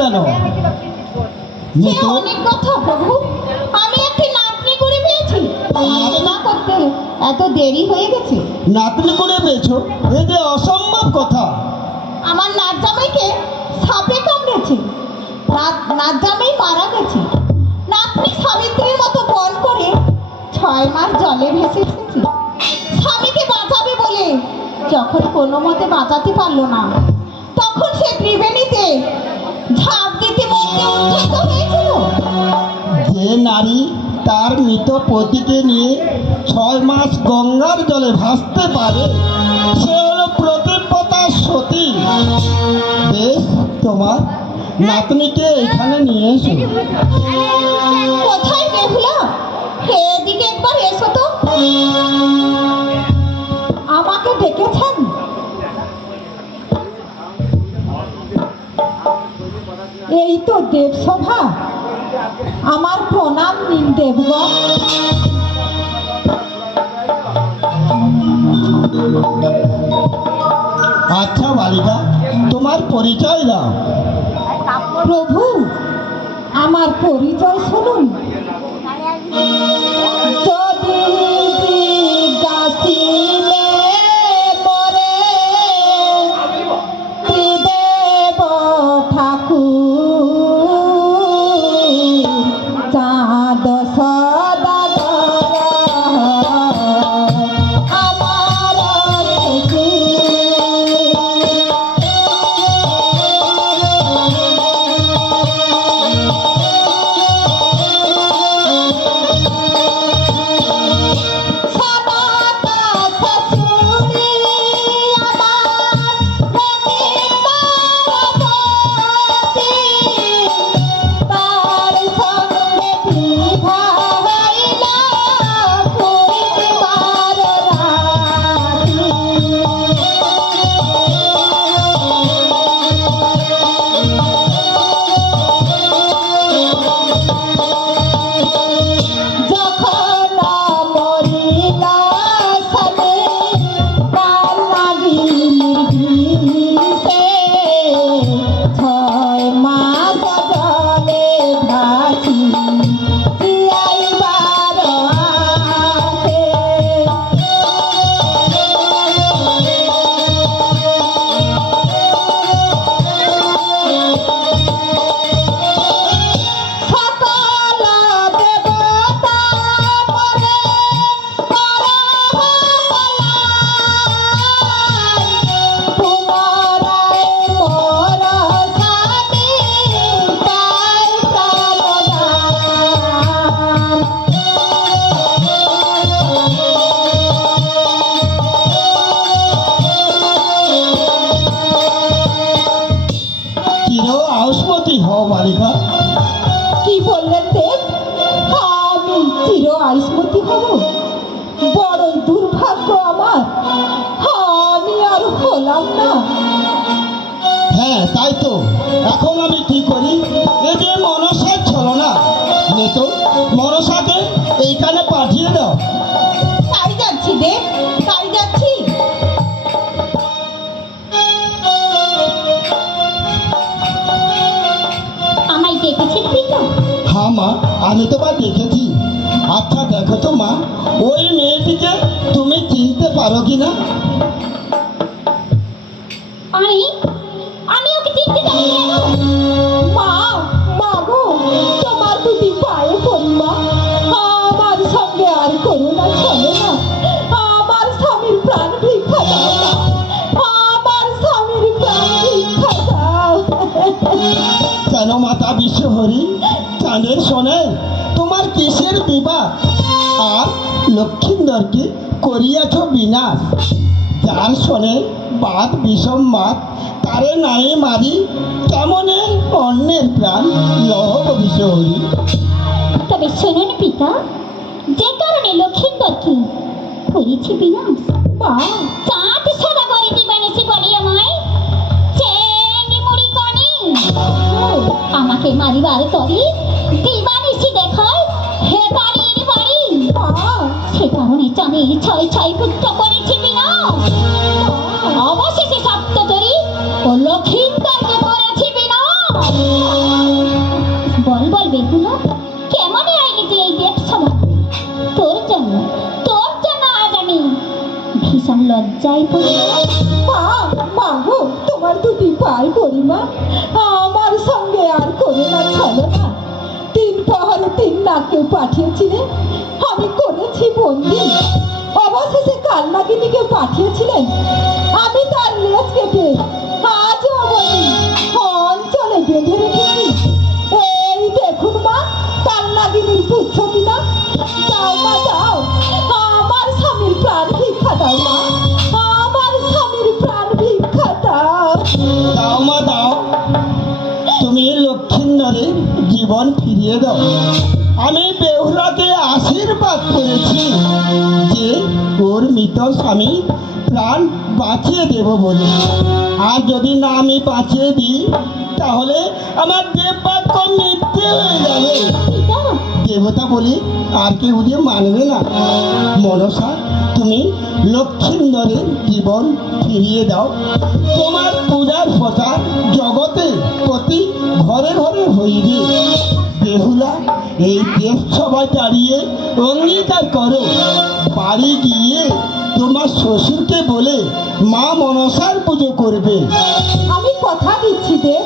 কেন? অনেক কথা প্রভু, আমি একটি নাতনি করে পেয়েছি, না করতে এত দেরি হয়ে গেছে। নাতনি করে পেয়েছো? এ যে অসম্ভব কথা। আমার নাত জামাইকে সাপে কামড়েছে, নাত জামাই মারা গেছে। নাতনি সাবিত্রীর মতো বল করে 6 মাস জলে ভেসে এসেছে। স্বামীকে বাঁচাবে বলে যখন কোনো মতে বাঁচাতে পারলো না, তখন সে ত্রিবেণীতে ঝাঁপ দিতে মধ্যে উদ্ধত হয়েছিল। যে নারী তার মৃত পতিকে নিয়ে 6 মাস গঙ্গার জলে ভাসতে পারে, সে হলো প্রতিপতা সতী। বেশ, তোমার নাতনিকে এখানে নিয়ে এসো। কোথায় বেহুলা? এদিকে একবার এসো তো। আমাকে ডেকেছেন? এই তো দেবসভা, আমার প্রণাম নিন দেবগণ। আচ্ছা বালিকা, তোমার পরিচয় দাও। প্রভু, আমার পরিচয় শুনুন। যদি জিজ্ঞাসিলে পরে ত্রিদেব ঠাকুর চাঁদ সদাগর আমার আউসমতি হও বালিকা। কি বললেন দেব? আমি চির আয়ুষ্মতি হব? বড়ই দুর্ভাগ্য আমার, আমি আর হলাম না। হ্যাঁ তাই তো, এখন আমি কি করি? এ যে মনসার ছলনা, নে তো মনসাকে এইখানে পাঠিয়ে দাও। তাই যাচ্ছি দেব, তাই যাচ্ছি। আমায় ডেকেছেন পিতা? হ্যাঁ মা, আমি তো বা দেখেছি। আচ্ছা দেখো তো মা, ওই মেয়েটিকে তুমি চিনতে পারো কিনা? আমি ওকে চিনতে জানি কেন? মা, মা গো, তোমার দুটি পায়ে পড়ি মা, আমার সঙ্গে আর করুণা চলে না। আমার স্বামীর প্রাণ ভিক্ষা দাও না, আমার স্বামীর প্রাণ ভিক্ষা দাও। কেন মাতা বিশ্বহরি, চাঁদের শোনে তোমার কিসের বিবাদ? আর লক্ষ্মীন্দরকে করিয়াছ বিনাশ। যার শোনে বাদ বিষম মাত, তারে নাই মারি, কেমনে অন্যের প্রাণ লহব বিশ্বহরি। তবে শুনুন পিতা, যে কারণে লক্ষ্মীন্দরকে করেছি বিনাশ, মা চাঁদ সাদা করে দিবানিসি বলি আমায় চেনি মুড়ি কানি আমাকে মারিবার তরে দিবানিসি দেখায় হেতালির বাড়ি। সে কারণে চাঁদের 6 পুত্র করেছি বিনাশ। অবশেষে সপ্ততরী ও লক্ষ্মীন্দরকে করেছি বিনাশ। যাই পড়িমা। মা, মা গো, তোমার দুটি পায়ে পড়িমা, আমার সঙ্গে আর করো না, চলো না। 3 প্রহরে 3 নাককে পাঠিয়েছিলে, আমি করেছি বন্দি। অবশেষে কালনাগিনীকে পাঠিয়েছিলেন, আমি তার লেজ কেটে আজও অবধি অঞ্চলে বেঁধে রেখেছি। এই দেখুন মা, কালনাগিনীর পুচ্ছ কিনা। দাও মা দাও, আমার স্বামীর প্রাণ ভিক্ষা দাও মা, আমার স্বামীর প্রাণ ভিক্ষা দাও। দাও মা দাও, তুমি লক্ষ্মীন্দরের জীবন ফিরিয়ে দাও। আমি বেহুলাকে আশীর্বাদ করেছি যে ওর মৃত স্বামী প্রাণ বাঁচিয়ে দেব বলে। আর যদি না আমি বাঁচিয়ে দিই, তাহলে আমার দেববাক্য মিথ্যে হয়ে যাবে। পিতা, দেবতা বলি আর কেউ যে মানবে না। মনসা, তুমি লক্ষ্মীন্দরের জীবন ফিরিয়ে দাও। তোমার পূজার প্রচার জগতে প্রতি ঘরে ঘরে হইবে। বেহুলা, এই দেশ সবাই দাঁড়িয়ে অঙ্গীকার করো, বাড়ি গিয়ে তোমার শ্বশুরকে বলে মা মনসার পুজো করবে। আমি কথা দিচ্ছি দেব।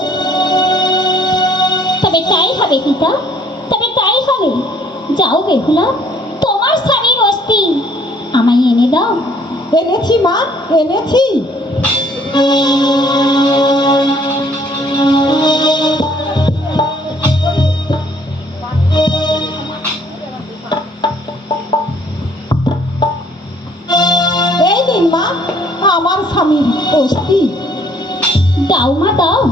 তবে তাই হবে পিতা, তবে তাই হবে। যাও বেহুলা, তোমার স্বামীর অস্থি আমায় এনে দাও। এনেছি মা, এনেছি। এই নিন মা, আমার স্বামীর অস্থি। দাও মা দাও।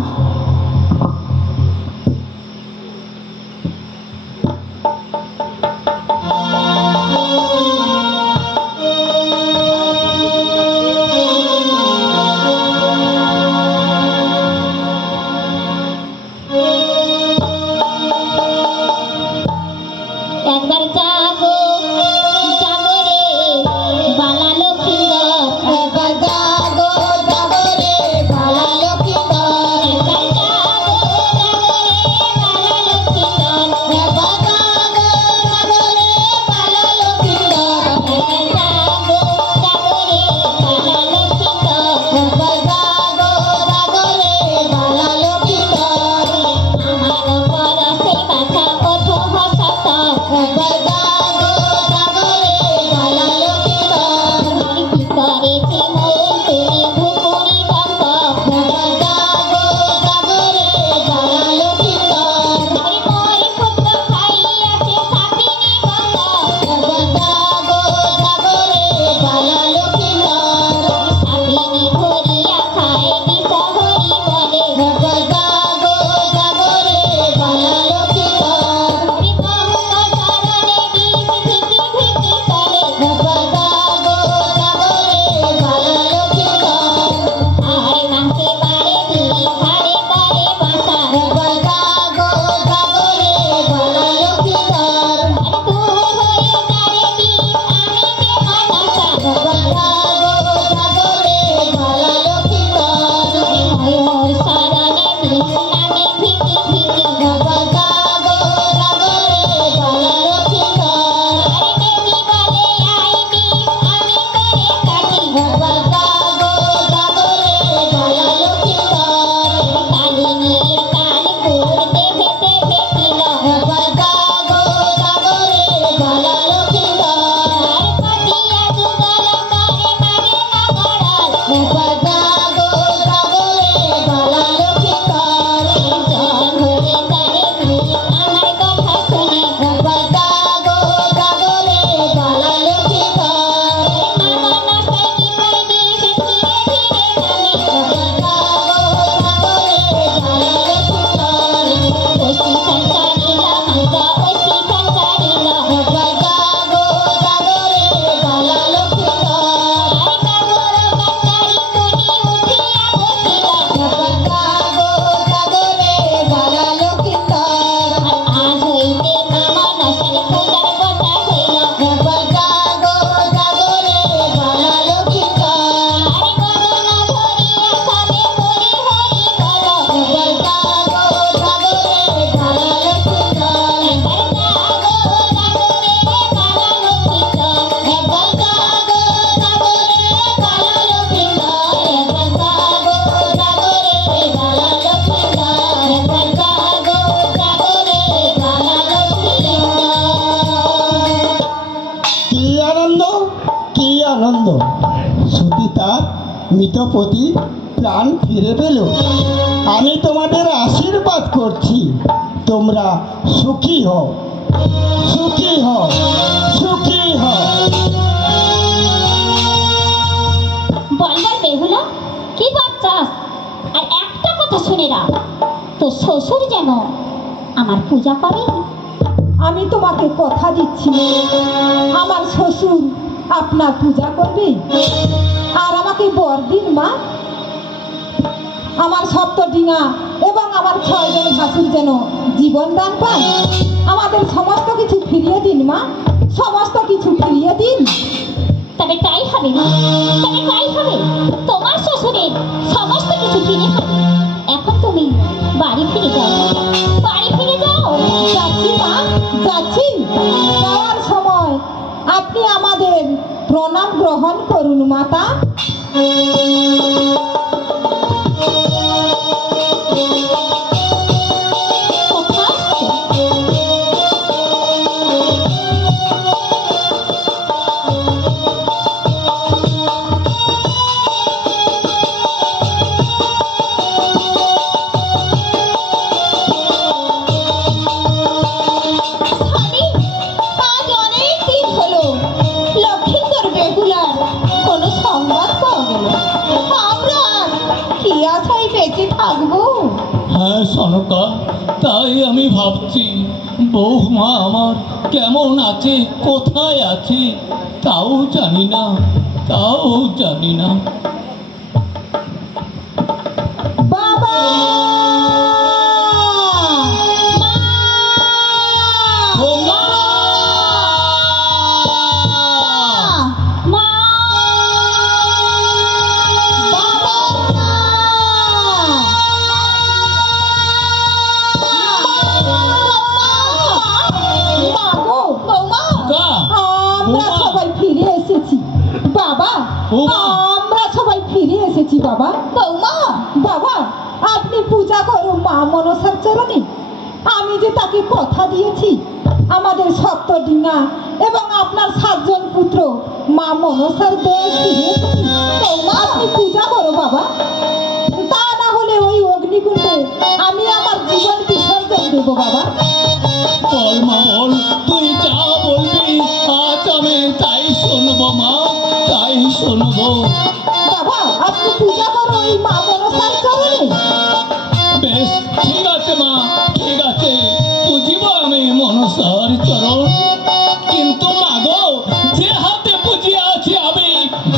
মৃতপতি প্রাণ ফিরে পেল। আমি তোমাদের আশীর্বাদ করছি, তোমরা সুখী হও, সুখী হও, সুখী হও। বলবার বেহুলা, কি বাচ্চাস? আর একটা কথা শুনে রাখ, তোর শ্বশুর যেন আমার পূজা করে। আমি তোমাকে কথা দিচ্ছি, আমার শ্বশুর আপনার পূজা করবে। আর আমাকে বর দিন মা, আমার সপ্তডিঙা এবং আমার 6 জন ভাসুর যেন জীবন দান পান। আমাদের সমস্ত কিছু ফিরিয়ে দিন মা, সমস্ত কিছু ফিরিয়ে দিন। তবে তাই হবে না, তবে তাই হবে। তোমার শ্বশুরের সমস্ত কিছু ফিরে পাবে। এখন তুমি বাড়ি ফিরে যাও, বাড়ি ফিরে যাও। যাচ্ছি মা, যাচ্ছি। যাওয়ার সময় আপনি আমাদের প্রণাম গ্রহণ করুন মাতা। কোথায় আসছো? স্বামী, আজ অনেক দিন হলো লক্ষিন্দর বেহুলার কোনো সংবাদ পাওয়া গেল। আমরা আর কি আশায় বেঁচে থাকবো? হ্যাঁ সনকা, তাই আমি ভাবছি বৌমা আমার কেমন আছে, কোথায় আছে, তাও জানি না, তাও জানি না। বাবা! বৌমা! মা! বাবা! মা গো, বৌমা! কা? আমরা বৌমা! সবাই ফিরে এসেছি বাবা। বৌমা! আমরা সবাই ফিরে এসেছি বাবা। বৌমা! বাবা, আপনি পূজা করুন মা মনসার চরণে। আমি যে তাকে কথা দিয়েছি, আমাদের সপ্তডিঙা এবং আপনার 7 জন পুত্র মা মনসার দয়ে ফিরে এসেছি। বৌমা, আপনি পূজা করো বাবা। তা না হলে ওই অগ্নিকুণ্ডে আমি আমার জীবন বিসর্জন দেবো বাবা। বল মা বল, তুই যা বলবি আজ আমি তাই শুনবো মা, তাই শুনবো। বাবা, আপনি পূজা করো ওই মা মনসার চরণে। বেশ, ঠিক আছে মা, ঠিক আছে, পুজিব আমি মনসার চরণ। কিন্তু মা গো, যে হাতে পুজিয়া আছি আমি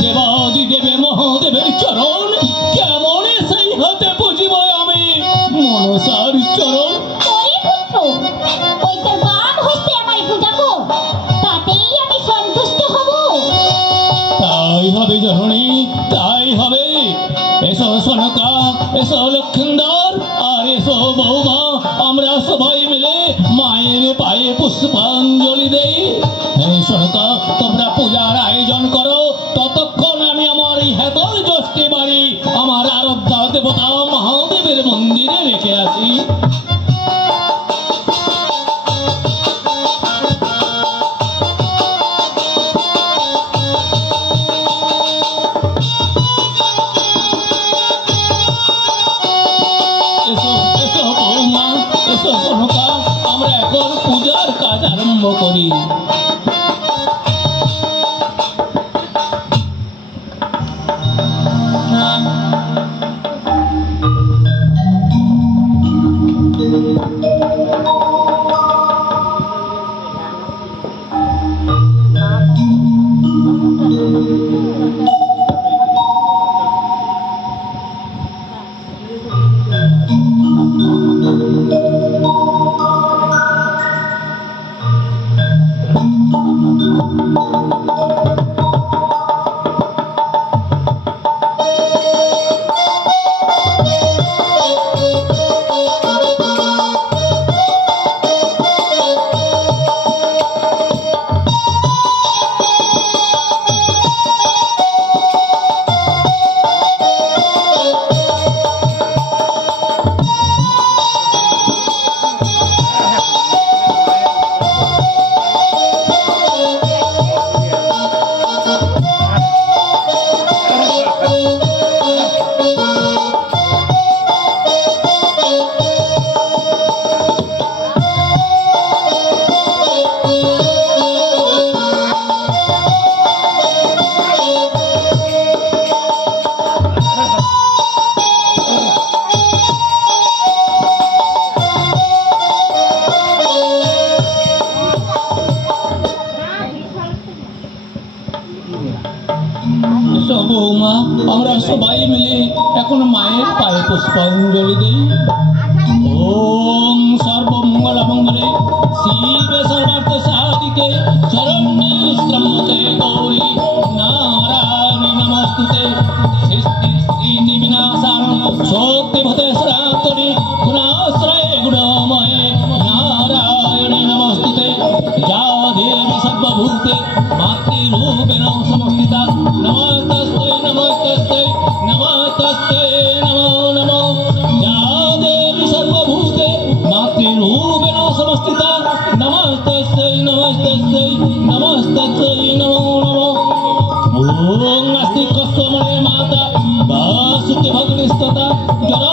দেবাদি দেবে মহাদেবের চরণ, কেমন সেই হাতে পুজিব আমি মনসার চরণ? ওরে পুত্র, ওই তোর বাম হস্তে আমায় পূজা কর, তাতেই আমি সন্তুষ্ট হব। তাই হবে জননী, তাই হবে। এসো সনকা, এসো লক্ষিন্দর, আর এসো বৌমা, আমরা সবাই মিলে মায়ের পায়ে পুষ্পাঞ্জলি দেই। এই সনকা, তোমরা পূজার আয়োজন করো, ততক্ষণ আমি আমার এই হেতর জ্যেষ্ঠী বাড়ি আমার আরাধ্য দেবতা মহাদেবের মন্দিরে রেখে আসি। এসো এসো বৌমা, এসো সনকা, আমরা এখন পূজার কাজ আরম্ভ করি। পুষ্পাঞ্জলি দেই। ওম সর্বমঙ্গলমঙ্গলে শিবে সর্বার্থ সাধিকে শরণ্যে শ্রমতে গৌরী নারায়ণী নমস্তুতে সৃষ্টি স্থিতি বিনাশাং শক্তিভূতে সনাতনী গুণাশ্রয়ে গুণময়ে নারায়ণী নমস্তুতে যা দেবী সর্বভূতে মাতৃরূপেণ সমস্থিতা নমস্তস্যৈ নমস্তস্যৈ নমস্তস্যৈ নমো নমো যা দেবী সর্বভূতে মাতৃরূপেণ সমস্থিতা নমস্তস্যৈ নমস্তস্যৈ নমস্তস্যৈ নমো নমো ওম নাস্তি কস্য মনে মাতা বাসুতে ভগনিস্ততা জরা